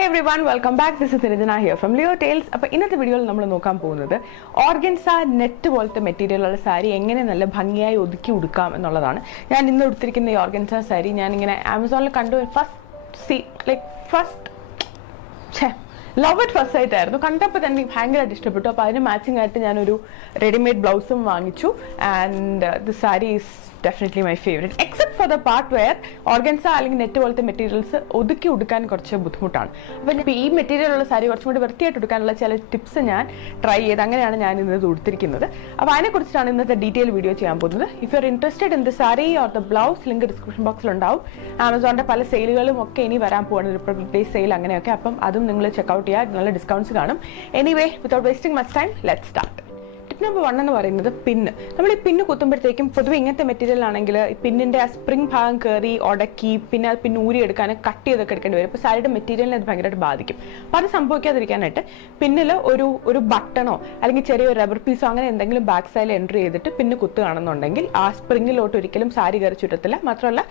Hey everyone, welcome back. This is Nirjana here from Leo Tales. അപ്പോൾ ഇന്നത്തെ വീഡിയോയിൽ നമ്മൾ നോക്കാൻ പോകുന്നത് ഓർഗൻസ നെറ്റ് പോലത്തെ മെറ്റീരിയലുള്ള സാരി എങ്ങനെ നല്ല ഭംഗിയായി ഒതുക്കി ഉടുക്കാം എന്നുള്ളതാണ്. ഞാൻ ഇന്ന് ഉടുത്തിരിക്കുന്ന ഈ ഓർഗൻസ സാരി ഞാൻ ഇങ്ങനെ ആമസോണിൽ കണ്ടു. ലവ് അറ്റ് ഫസ്റ്റ് സൈറ്റ് ആയിരുന്നു. കണ്ടപ്പോൾ തന്നെ എനിക്ക് ഭയങ്കരമായിട്ട് ഇഷ്ടപ്പെട്ടു. അപ്പോൾ അതിന് മാച്ചിങ് ആയിട്ട് ഞാനൊരു റെഡിമെയ്ഡ് ബ്ലൗസും വാങ്ങിച്ചു. And the sari is definitely my favorite, except for the part where organza അല്ലെങ്കിൽ നെറ്റ് പോലത്തെ മെറ്റീരിയൽസ് ഒതുക്കി ഉടുക്കാൻ കുറച്ച് ബുദ്ധിമുട്ടാണ്. അപ്പം ഈ മെറ്റീരിയൽ ഉള്ള സാരി കുറച്ചും കൂടി വൃത്തിയായിട്ട് എടുക്കാനുള്ള ചില ടിപ്സ് ഞാൻ ട്രൈ ചെയ്ത് അങ്ങനെയാണ് ഞാൻ ഇന്നത് ഉടുത്തിരിക്കുന്നത്. അപ്പോൾ അതിനെക്കുറിച്ചാണ് ഇന്നത്തെ ഡീറ്റെയിൽ വീഡിയോ ചെയ്യാൻ പോകുന്നത്. If you are interested in the sari or the blouse, link description ബോക്സിൽ ഉണ്ടാവും. ആമസോണിന്റെ പല സെയിലുകളും ഒക്കെ ഇനി വരാൻ പോകുന്നത്, റിപ്പബ്ലിക് ഡേ സെയിൽ അങ്ങനെയൊക്കെ. അപ്പം അതും നിങ്ങൾ ചെക്കൗട്ട് ചെയ്യുക, നല്ല ഡിസ്കൗണ്ട്സ് കാണും. Anyway, without wasting much time, let's start. Tip number 1 എന്ന് പറയുന്നത് പിന്ന്. നമ്മൾ ഈ പിന്ന് കുത്തുമ്പോഴത്തേക്കും പൊതുവെ ഇങ്ങനത്തെ മെറ്റീരിയൽ ആണെങ്കിൽ പിന്നിന്റെ ആ സ്പ്രിംഗ് ഭാഗം കയറി ഉടക്കി പിന്നെ അത് പിന്നെ ഊരി എടുക്കാനും കട്ട് ചെയ്തൊക്കെ എടുക്കേണ്ടി വരും. അപ്പോൾ സാരിയുടെ മെറ്റീരിയലിനെ അത് ഭയങ്കരമായിട്ട് ബാധിക്കും. അപ്പോൾ അത് സംഭവിക്കാതിരിക്കാനായിട്ട് പിന്നിൽ ഒരു ബട്ടണോ അല്ലെങ്കിൽ ചെറിയൊരു റബ്ബർ പീസോ അങ്ങനെ എന്തെങ്കിലും ബാക്ക് സൈഡിൽ എൻട്രി ചെയ്തിട്ട് പിന്നെ കുത്തുകയാണെന്നുണ്ടെങ്കിൽ ആ സ്പ്രിങ്ങിലോട്ട് ഒരിക്കലും സാരി കയറി ചുറ്റത്തില്ല. മാത്രമല്ല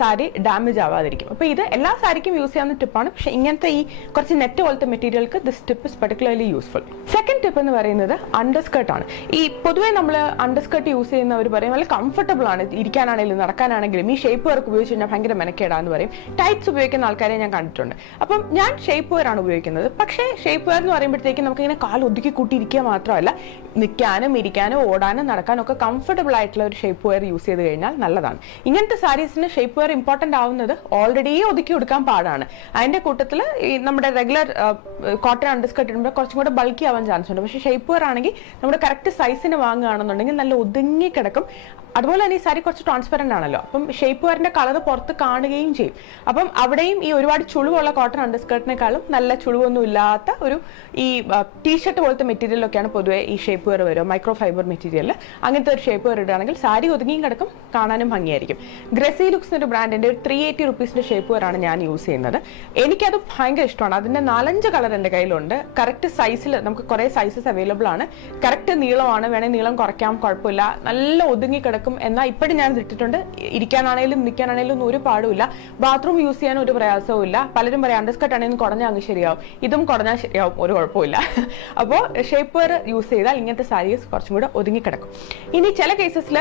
സാരി ഡാമേജ് ആവാതിരിക്കും. അപ്പോൾ ഇത് എല്ലാ സാരിക്കും യൂസ് ചെയ്യാവുന്ന ടിപ്പാണ്. പക്ഷേ ഇങ്ങനത്തെ ഈ കുറച്ച് നെറ്റ് പോലത്തെ മെറ്റീരിയൽക്ക് this tip is particularly useful. Second tip എന്ന് പറയുന്നത് അണ്ടർസ്കർട്ട് ആണ്. ഈ പൊതുവെ നമ്മൾ അണ്ടർസ്കർട്ട് യൂസ് ചെയ്യുന്നവർ പറയും നല്ല കംഫർട്ടബിൾ ആണ്, ഇരിക്കാനാണെങ്കിലും നടക്കാനാണെങ്കിലും. ഈ ഷേപ്പ് വർക്ക് ഉപയോഗിച്ച് കഴിഞ്ഞാൽ ഭയങ്കര മെനക്കേടാന്ന് പറയും. ടൈറ്റ്സ് ഉപയോഗിക്കുന്ന ആൾക്കാരെ ഞാൻ കണ്ടിട്ടുണ്ട്. അപ്പം ഞാൻ ഷേപ്പ് വെയർ ആണ് ഉപയോഗിക്കുന്നത്. പക്ഷേ ഷേപ്പ് വെയർ എന്ന് പറയുമ്പോഴത്തേക്കും നമുക്കിങ്ങനെ കാൽ ഒതുക്കി കൂട്ടിയിരിക്കുക മാത്രമല്ല, നിൽക്കാനും ഇരിക്കാനും ഓടാനും നടക്കാനും ഒക്കെ കംഫർട്ടബിൾ ആയിട്ടുള്ള ഒരു ഷേപ്പ് വെയർ യൂസ് ചെയ്ത് കഴിഞ്ഞാൽ നല്ലതാണ്. ഇങ്ങനത്തെ സാരീസിന് ഷേപ്പ് വെയർ ഇമ്പോർട്ടന്റ് ആവുന്നത് ഓൾറെഡി ഒതുക്കി കൊടുക്കാൻ പാടാണ്. അതിന്റെ കൂട്ടത്തിൽ ഈ നമ്മുടെ റെഗുലർ കോട്ടൺ അണ്ടർസ്കർട്ട് ഇടുമ്പോൾ കുറച്ചും കൂടെ ബൾക്കി ആവാൻ ചാൻസ് ഉണ്ട്. പക്ഷേ ഷേപ്പ് വെയർ ആണെങ്കിൽ നമ്മുടെ കറക്റ്റ് സൈസിന് വാങ്ങുകയാണെന്നുണ്ടെങ്കിൽ നല്ല ഒതുങ്ങി കിടക്കും. അതുപോലെ തന്നെ ഈ സാരി കുറച്ച് ട്രാൻസ്പെറന്റ് ആണല്ലോ, അപ്പം ഷേപ്പ് വെയറിന്റെ കളർ പുറത്ത് കാണുകയും ചെയ്യും. അപ്പം അവിടെയും ഈ ഒരുപാട് ചുളിവുള്ള കോട്ടൺ അണ്ടർസ്കർട്ടിനേക്കാളും നല്ല ചുളിവൊന്നും ഇല്ലാത്ത ഒരു ഈ ടീഷർട്ട് പോലത്തെ മെറ്റീരിയലൊക്കെയാണ് പൊതുവെ ഈ ഷേപ്പ് വെയർ വരും, മൈക്രോ ഫൈബർ മെറ്റീരിയൽ. അങ്ങനത്തെ ഒരു ഷേപ്പ് വെയർ ഇടുകയാണെങ്കിൽ സാരി ഒതുങ്ങിയും കിടക്കും, കാണാനും ഭംഗിയായിരിക്കും. ഗ്രസി ലുക്സ് എന്നൊരു ബ്രാൻഡിന്റെ ഒരു 380 റുപ്പീസിന്റെ ഷേപ്പ് വെയർ ആണ് ഞാൻ യൂസ് ചെയ്യുന്നത്. എനിക്കത് ഭയങ്കര ഇഷ്ടമാണ്. അതിന്റെ 4-5 കളർ എൻ്റെ കയ്യിലുണ്ട്. കറക്റ്റ് സൈസിൽ നമുക്ക് കുറെ സൈസസ് അവൈലബിൾ ആണ്. കറക്റ്റ് നീളമാണ്, വേണമെങ്കിൽ നീളം കുറയ്ക്കാം, കുഴപ്പമില്ല. നല്ല ഒതുങ്ങി കിടക്കും. എന്നാൽ ഇപ്പോഴും ഞാൻ ഇട്ടിട്ടുണ്ട്. ഇരിക്കാനാണെങ്കിലും നിൽക്കാനാണെങ്കിലും ഒന്നും ഒരു പാടുമില്ല. ബാത്റൂം യൂസ് ചെയ്യാൻ ഒരു പ്രയാസവും ഇല്ല. പലരും പറയാം അണ്ടർസ്കർട്ട് ആണെങ്കിൽ കുറഞ്ഞാൽ അങ്ങ് ശരിയാവും, ഇതും കുറഞ്ഞാൽ ശരിയാവും, ഒരു കുഴപ്പമില്ല. അപ്പോൾ ഷേപ്പ് വെയർ യൂസ് ചെയ്താൽ ഇങ്ങനത്തെ സാരീസ് കുറച്ചും കൂടെ ഒതുങ്ങി കിടക്കും. ഇനി ചില കേസസിൽ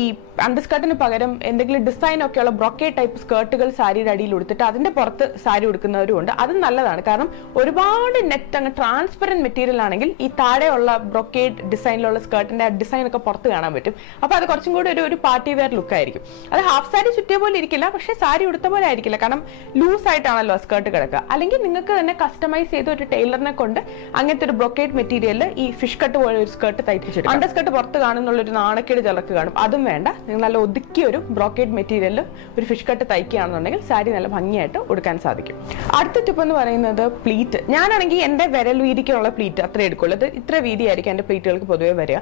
ഈ അണ്ടർസ്കർട്ടിന് പകരം എന്തെങ്കിലും ഡിസൈൻ ഒക്കെയുള്ള ബ്രോക്കേഡ് ടൈപ്പ് സ്കേർട്ടുകൾ സാരിയുടെ അടിയിൽ ഉടുത്തിട്ട് അതിന്റെ പുറത്ത് സാരി ഉടുക്കുന്നവരും ഉണ്ട്. അതും നല്ലതാണ്. കാരണം ഒരുപാട് നെറ്റ് അങ്ങ് ട്രാൻസ്പെറന്റ് മെറ്റീരിയൽ ആണെങ്കിൽ ഈ താഴെയുള്ള ബ്രോക്കേഡ് ഡിസൈനിലുള്ള സ്കേർട്ടിന്റെ ഡിസൈൻ ഒക്കെ പുറത്ത് കാണാൻ പറ്റും. അപ്പോൾ അത് കുറച്ചും കൂടി ഒരു പാർട്ടി വെയർ ലുക്ക് ആയിരിക്കും. അത് ഹാഫ് സാരി ചുറ്റിയ പോലെ ഇരിക്കില്ല, പക്ഷേ സാരി ഉടുത്ത പോലെ ആയിരിക്കില്ല. കാരണം ലൂസ് ആയിട്ടാണല്ലോ സ്കേർട്ട് കിടക്കുക. അല്ലെങ്കിൽ നിങ്ങൾക്ക് തന്നെ കസ്റ്റമൈസ് ചെയ്ത് ഒരു ടൈലറിനെ കൊണ്ട് അങ്ങനത്തെ ഒരു ബ്രോക്കേഡ് മെറ്റീരിയൽ ഈ ഫിഷ് കട്ട് പോലെ ഒരു സ്കേർട്ട് തയ്പ്പിച്ചിട്ട് അണ്ടർ സ്കേർട്ട് പുറത്ത് കാണുന്നുള്ള ഒരു നാണക്കേട് ചിലർക്ക് കാണും. അതും വേണ്ട. നിങ്ങൾ നല്ല ഒതുക്കിയ ഒരു ബ്രോക്കേഡ് മെറ്റീരിയൽ ഒരു ഫിഷ് കട്ട് തയ്ക്കുകയാണെന്നുണ്ടെങ്കിൽ സാരി നല്ല ഭംഗിയായിട്ട് ഉടുക്കാൻ സാധിക്കും. അടുത്ത ടിപ്പ് എന്ന് പറയുന്നത് പ്ലീറ്റ്. ഞാനാണെങ്കിൽ എൻ്റെ വിരൽ വീതിക്കുള്ള പ്ലീറ്റ് അത്ര എടുക്കുള്ളൂ. ഇത് ഇത്ര വീതിയായിരിക്കും എൻ്റെ പ്ലീറ്റുകൾക്ക് പൊതുവേ വരിക.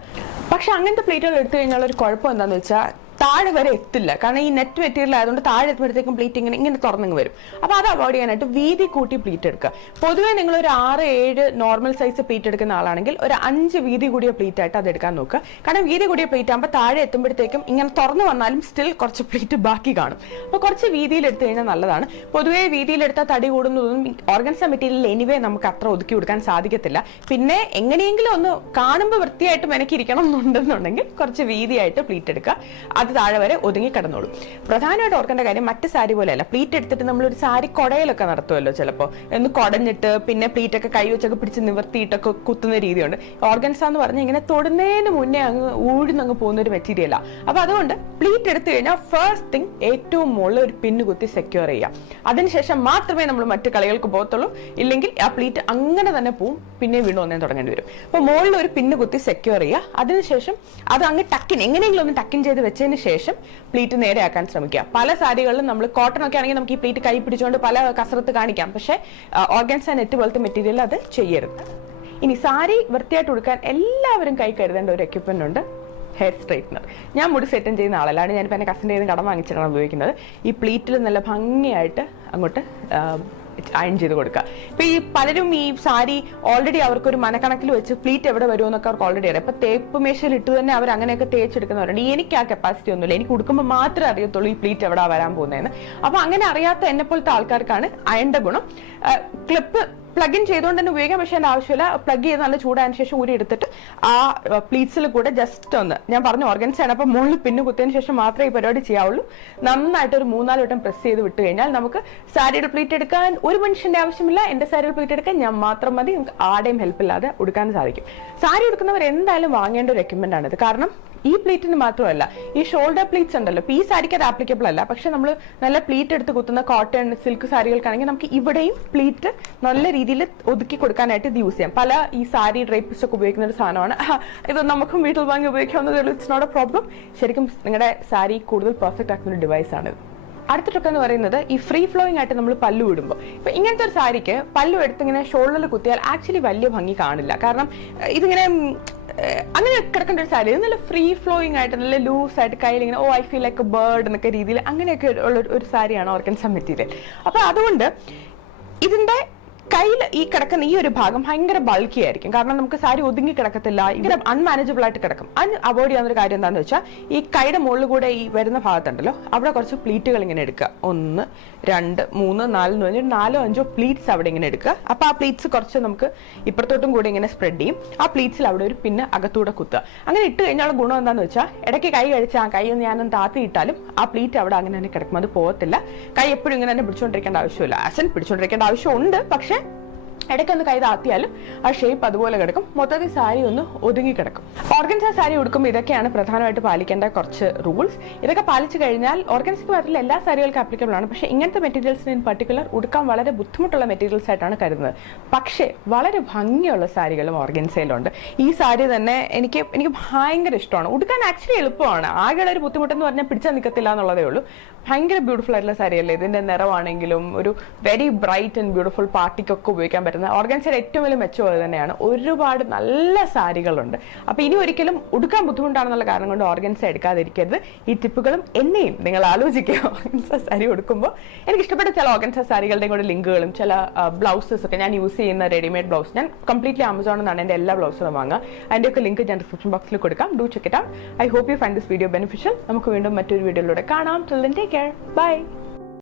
പക്ഷെ അങ്ങനത്തെ പ്ലീറ്റുകൾ എടുത്തു കഴിഞ്ഞാൽ ഒരു കുഴപ്പം എന്താണെന്ന് വെച്ചാൽ താഴെ വരെ എത്തില്ല. കാരണം ഈ നെറ്റ് മെറ്റീരിയൽ ആയതുകൊണ്ട് താഴെ എത്തുമ്പോഴത്തേക്കും പ്ലീറ്റ് ഇങ്ങനെ തുറന്നു വരും. അപ്പോൾ അത് അവോയ്ഡ് ചെയ്യാനായിട്ട് വീതി കൂട്ടി പ്ലീറ്റ് എടുക്കുക. പൊതുവേ നിങ്ങൾ ഒരു 6-7 നോർമൽ സൈസ് പ്ലീറ്റ് എടുക്കുന്ന ആളാണെങ്കിൽ ഒരു 5 വീതി കൂടിയ പ്ലീറ്റ് ആയിട്ട് അത് എടുക്കാൻ നോക്കുക. കാരണം വീതി കൂടിയ പ്ലീറ്റ് ആകുമ്പോൾ താഴെ എത്തുമ്പോഴത്തേക്കും ഇങ്ങനെ തുറന്നു വന്നാലും സ്റ്റിൽ കുറച്ച് പ്ലീറ്റ് ബാക്കി കാണും. അപ്പോൾ കുറച്ച് വീതിയിൽ എടുത്തു കഴിഞ്ഞാൽ നല്ലതാണ്. പൊതുവേ വീതിയിലെടുത്താൽ തടി കൂടുന്നതൊന്നും ഓർഗൻസ മെറ്റീരിയൽ എനിവേ നമുക്ക് അത്ര ഒതുക്കി കൊടുക്കാൻ സാധിക്കത്തില്ല. പിന്നെ എങ്ങനെയെങ്കിലും ഒന്ന് കാണുമ്പോൾ വൃത്തിയായിട്ട് മെനക്കിരിക്കണം എന്നുണ്ടെന്നുണ്ടെങ്കിൽ കുറച്ച് വീതിയായിട്ട് പ്ലീറ്റ് എടുക്കുക. അത് താഴെ വരെ ഒതുങ്ങി കിടന്നോളൂ. പ്രധാനമായിട്ട് ഓർക്കേണ്ട കാര്യം മറ്റ് സാരി പോലെയല്ല. പ്ലീറ്റ് എടുത്തിട്ട് നമ്മളൊരു സാരി കൊടയിലൊക്കെ നടത്തുമല്ലോ, ചിലപ്പോൾ ഒന്ന് കുടഞ്ഞിട്ട് പിന്നെ പ്ലീറ്റൊക്കെ കൈ വെച്ചൊക്കെ പിടിച്ച് നിവർത്തിയിട്ടൊക്കെ കുത്തുന്ന രീതിയുണ്ട്. ഓർഗൻസ എന്ന് പറഞ്ഞാൽ ഇങ്ങനെ തൊടുന്നതിന് മുന്നേ അങ്ങ് ഊഴ്ന്നങ്ങ് പോകുന്ന ഒരു മെറ്റീരിയലാണ്. അപ്പോൾ അതുകൊണ്ട് പ്ലീറ്റ് എടുത്തു കഴിഞ്ഞാൽ ഫസ്റ്റ് തിങ് ഏറ്റവും മുകളിൽ ഒരു പിന്ന് കുത്തി സെക്യൂർ ചെയ്യാം. അതിനുശേഷം മാത്രമേ നമ്മൾ മറ്റു കളികൾക്ക് പോകത്തുള്ളൂ. ഇല്ലെങ്കിൽ ആ പ്ലീറ്റ് അങ്ങനെ തന്നെ പോവും, പിന്നെ വീണ്ടും ഒന്നേ തുടങ്ങേണ്ടി വരും. അപ്പോൾ മുകളിൽ ഒരു പിന്ന് കുത്തി സെക്യൂർ ചെയ്യുക. അതിനുശേഷം അത് അങ്ങ് എങ്ങനെയെങ്കിലും ഒന്ന് ടക്കിൻ ചെയ്ത് വെച്ചതിന് ശേഷം പ്ലീറ്റ് നേരെയാക്കാൻ ശ്രമിക്കുക. പല സാരികളിലും നമ്മൾ കോട്ടൺ ഒക്കെ ആണെങ്കിൽ നമുക്ക് ഈ പ്ലീറ്റ് കൈ പിടിച്ചുകൊണ്ട് പല കസരത്ത് കാണിക്കാം. പക്ഷേ ഓർഗൻസ നെറ്റ് പോലത്തെ മെറ്റീരിയൽ അത് ചെയ്യരുത്. ഇനി സാരി വൃത്തിയായിട്ട് ഉടുക്കാൻ എല്ലാവരും കൈ കരുതേണ്ട ഒരു എക്യുപ്മെന്റ് ഉണ്ട്, ഹെയർ സ്ട്രൈറ്റ്നർ. ഞാൻ മുടി സെറ്റും ചെയ്യുന്ന ആളല്ലാണ്. ഞാനിപ്പോൾ എൻ്റെ കസിൻ്റെ കയ്യിൽ നിന്ന് കടം വാങ്ങിച്ചിട്ടാണ് ഉപയോഗിക്കുന്നത്. ഈ പ്ലീറ്റിൽ നല്ല ഭംഗിയായിട്ട് അങ്ങോട്ട് അയൺ ചെയ്ത് കൊടുക്കുക. ഇപ്പൊ ഈ പലരും ഈ സാരി ഓൾറെഡി അവർക്കൊരു മനക്കണക്കിൽ വെച്ച് പ്ലീറ്റ് എവിടെ വരുമെന്നൊക്കെ അവർക്ക് ഓൾറെഡി അറിയാം. ഇപ്പൊ തേപ്പ് മേശയിൽ ഇട്ട് തന്നെ അവർ അങ്ങനെയൊക്കെ തേച്ചെടുക്കുന്നവരുണ്ട്. എനിക്ക് ആ കപ്പാസിറ്റി ഒന്നുമില്ല, എനിക്ക് ഉടുക്കുമ്പോൾ മാത്രമേ അറിയത്തുള്ളൂ ഈ പ്ലീറ്റ് എവിടെ വരാൻ പോകുന്നതെന്ന്. അപ്പൊ അങ്ങനെ അറിയാത്ത എന്നെ പോലത്തെ ആൾക്കാർക്കാണ് അയണിന്റെ ഗുണം. ക്ലിപ്പ് പ്ലഗ് ഇൻ ചെയ്തുകൊണ്ട് തന്നെ ഉപയോഗിക്കാം, പക്ഷേ അതിന്റെ ആവശ്യമില്ല. പ്ലഗ് ചെയ്ത് നല്ല ചൂടായതിനു ശേഷം ഊരി എടുത്തിട്ട് ആ പ്ലീറ്റ്സിൽ കൂടെ ജസ്റ്റ് ഒന്ന്, ഞാൻ പറഞ്ഞു ഓർഗൻസയാണ്, അപ്പൊ മുകളിൽ പിന്നു കുത്തിയതിനു ശേഷം മാത്രമേ ഈ പരിപാടി ചെയ്യാവുള്ളൂ. നന്നായിട്ട് ഒരു 3-4 വട്ടം പ്രസ് ചെയ്ത് വിട്ട് കഴിഞ്ഞാൽ നമുക്ക് സാരിയുടെ പ്ലീറ്റ് എടുക്കാൻ ഒരു മനുഷ്യന്റെ ആവശ്യമില്ല. എന്റെ സാരിയുടെ പ്ലീറ്റ് എടുക്കാൻ ഞാൻ മാത്രം മതി. നമുക്ക് ആരുടെയും ഹെൽപ്പ് ഇല്ലാതെ ഉടുക്കാൻ സാധിക്കും. സാരി എടുക്കുന്നവർ എന്തായാലും വാങ്ങേണ്ട ഒരു എക്യുപ്മെന്റ് ആണിത്. കാരണം ഈ പ്ലീറ്റിന് മാത്രമല്ല, ഈ ഷോൾഡർ പ്ലീറ്റ്സ് ഉണ്ടല്ലോ, ഈ സാരിക്ക് അത് ആപ്ലിക്കബിൾ അല്ല. പക്ഷെ നമ്മൾ നല്ല പ്ലീറ്റ് എടുത്ത് കുത്തുന്ന കോട്ടൺ സിൽക്ക് സാരികൾക്കാണെങ്കിൽ നമുക്ക് ഇവിടെയും പ്ലീറ്റ് നല്ല രീതിയിൽ ഒതുക്കി കൊടുക്കാനായിട്ട് ഇത് യൂസ് ചെയ്യാം. പല ഈ സാരി ഡ്രൈപ്പിസ്റ്റ് ഒക്കെ ഉപയോഗിക്കുന്ന ഒരു സാധനമാണ്. ഇത് നമുക്കും വീട്ടിൽ വാങ്ങി ഉപയോഗിക്കാവുന്നതേ ഉള്ളൂ. It's not a problem. ശരിക്കും നിങ്ങളുടെ സാരി കൂടുതൽ പെർഫെക്റ്റ് ആക്കുന്ന ഒരു ഡിവൈസ് ആണ്. അടുത്ത ട്രിക്ക് എന്ന് പറയുന്നത് ഈ ഫ്രീ ഫ്ലോയിങ് ആയിട്ട് നമ്മൾ പല്ലു ഇടുമ്പോൾ, ഇപ്പൊ ഇങ്ങനത്തെ ഒരു സാരിക്ക് പല്ലു എടുത്ത് ഇങ്ങനെ ഷോൾഡറിൽ കുത്തിയാൽ ആക്ച്വലി വലിയ ഭംഗി കാണില്ല. കാരണം ഇതിങ്ങനെ അങ്ങനെ കിടക്കേണ്ട ഒരു സാരി, ഇത് നല്ല ഫ്രീ ഫ്ലോയിങ് ആയിട്ട് നല്ല ലൂസ് ആയിട്ട് കയ്യിൽ ഇങ്ങനെ I feel like A bird എന്നൊക്കെ രീതിയിൽ അങ്ങനെയൊക്കെ ഉള്ള ഒരു സാരിയാണ് ഓർഗൻസ മെറ്റീരിയൽ. അപ്പൊ അതുകൊണ്ട് ഇതിന്റെ കയ്യിൽ ഈ കിടക്കുന്ന ഈ ഒരു ഭാഗം ഭയങ്കര ബൾക്കി ആയിരിക്കും. കാരണം നമുക്ക് സാരി ഒതുങ്ങി കിടക്കത്തില്ല, ഇങ്ങനെ അൺമാനേജബിൾ ആയിട്ട് കിടക്കും. അത് അവോയ്ഡ് ചെയ്യാവുന്ന ഒരു കാര്യം എന്താണെന്ന് വെച്ചാൽ ഈ കൈയുടെ മുകളിൽ കൂടെ ഈ വരുന്ന ഭാഗത്തുണ്ടല്ലോ, അവിടെ കുറച്ച് പ്ലീറ്റുകൾ ഇങ്ങനെ എടുക്കുക. 1, 2, 3, 4 എന്ന് പറഞ്ഞാൽ 4-5 പ്ലീറ്റ്സ് അവിടെ ഇങ്ങനെ എടുക്കുക. അപ്പൊ ആ പ്ലീറ്റ്സ് കുറച്ച് നമുക്ക് ഇപ്പുറത്തോട്ടും കൂടെ ഇങ്ങനെ സ്പ്രെഡ് ചെയ്യും. ആ പ്ലീറ്റ്സിൽ അവിടെ ഒരു പിന്നെ അകത്തൂടെ കുത്തുക. അങ്ങനെ ഇട്ട് കഴിഞ്ഞാൽ ഗുണം എന്താണെന്ന് വെച്ചാൽ ഇടയ്ക്ക് കൈ കഴിച്ച് ആ കൈ ഒന്ന് ഞാനൊന്ന് താത്തി ഇട്ടാലും ആ പ്ലീറ്റ് അവിടെ അങ്ങനെ തന്നെ കിടക്കും, അത് പോകത്തില്ല. കൈ എപ്പോഴും ഇങ്ങനെ തന്നെ പിടിച്ചുകൊണ്ടിരിക്കേണ്ട ആവശ്യമില്ല. പിടിച്ചുകൊണ്ടിരിക്കേണ്ട ആവശ്യമുണ്ട്, പക്ഷെ ഇടയ്ക്കൊന്ന് കൈ താത്തിയാലും ആ ഷേപ്പ് അതുപോലെ കിടക്കും. മൊത്തത്തിൽ സാരി ഒന്ന് ഒതുങ്ങി കിടക്കും. ഓർഗൻസ സാരി ഉടുക്കുമ്പോൾ ഇതൊക്കെയാണ് പ്രധാനമായിട്ട് പാലിക്കേണ്ട കുറച്ച് റൂൾസ്. ഇതൊക്കെ പാലിച്ചു കഴിഞ്ഞാൽ ഓർഗൻസയ്ക്ക് മാത്രമല്ല എല്ലാ സാരികൾക്കും ആപ്ലിക്കബിൾ ആണ്. പക്ഷേ ഇങ്ങനത്തെ മെറ്റീരിയൽസിന് ഇൻ പർട്ടിക്കുലർ ഉടുക്കാൻ വളരെ ബുദ്ധിമുട്ടുള്ള മെറ്റീരിയൽസ് ആയിട്ടാണ് കരുതുന്നത്. പക്ഷേ വളരെ ഭംഗിയുള്ള സാരികളും ഓർഗൻസയിലുണ്ട്. ഈ സാരി തന്നെ എനിക്ക് ഭയങ്കര ഇഷ്ടമാണ്. ഉടുക്കാൻ ആക്ച്വലി എളുപ്പമാണ്. ആകെയുള്ള ഒരു ബുദ്ധിമുട്ടെന്ന് പറഞ്ഞാൽ പിടിച്ചാൽ നിൽക്കത്തില്ല എന്നുള്ളതേ ഉള്ളൂ. ഭയങ്കര ബ്യൂട്ടിഫുൾ ആയിട്ടുള്ള സാരിയല്ലേ. ഇതിന്റെ നിറമാണെങ്കിലും ഒരു വെരി ബ്രൈറ്റ് ആൻഡ് ബ്യൂട്ടിഫുൾ പാർട്ടിക്കൊക്കെ ഉപയോഗിക്കാൻ പറ്റുന്ന ഓർഗൻസയുടെ ഏറ്റവും വലിയ മെച്ചം അത് തന്നെയാണ്. ഒരുപാട് നല്ല സാരികളുണ്ട്. അപ്പൊ ഇനി ഒരിക്കലും ഉടുക്കാൻ ബുദ്ധിമുട്ടാണെന്നുള്ള കാരണം കൊണ്ട് ഓർഗൻസ എടുക്കാതിരിക്കരുത്. ഈ ടിപ്പുകളും എന്നെയും നിങ്ങൾ ആലോചിക്കുക ഓർഗൻസ സാരി ഉടുക്കുമ്പോൾ. എനിക്ക് ഇഷ്ടപ്പെട്ട ചില ഓർഗൻസ സാരികളുടെയും കൂടെ ലിങ്കുകളും ചില ബ്ലൗസസ് ഒക്കെ ഞാൻ യൂസ് ചെയ്യുന്ന റെഡിമെയ്ഡ് ബ്ലൗസ്, ഞാൻ കംപ്ലീറ്റ്ലി ആമസോണിൽ നിന്നാണ് എൻ്റെ എല്ലാ ബ്ലൗസുകളും വാങ്ങുക. അതിൻ്റെയൊക്കെ ലിങ്ക് ഞാൻ ഡിസ്ക്രിപ്ഷൻ ബോക്സിൽ കൊടുക്കാം. Do check it out. I hope you find this video beneficial. നമുക്ക് വീണ്ടും മറ്റൊരു വീഡിയോയിലൂടെ കാണാം. Till then take care. By.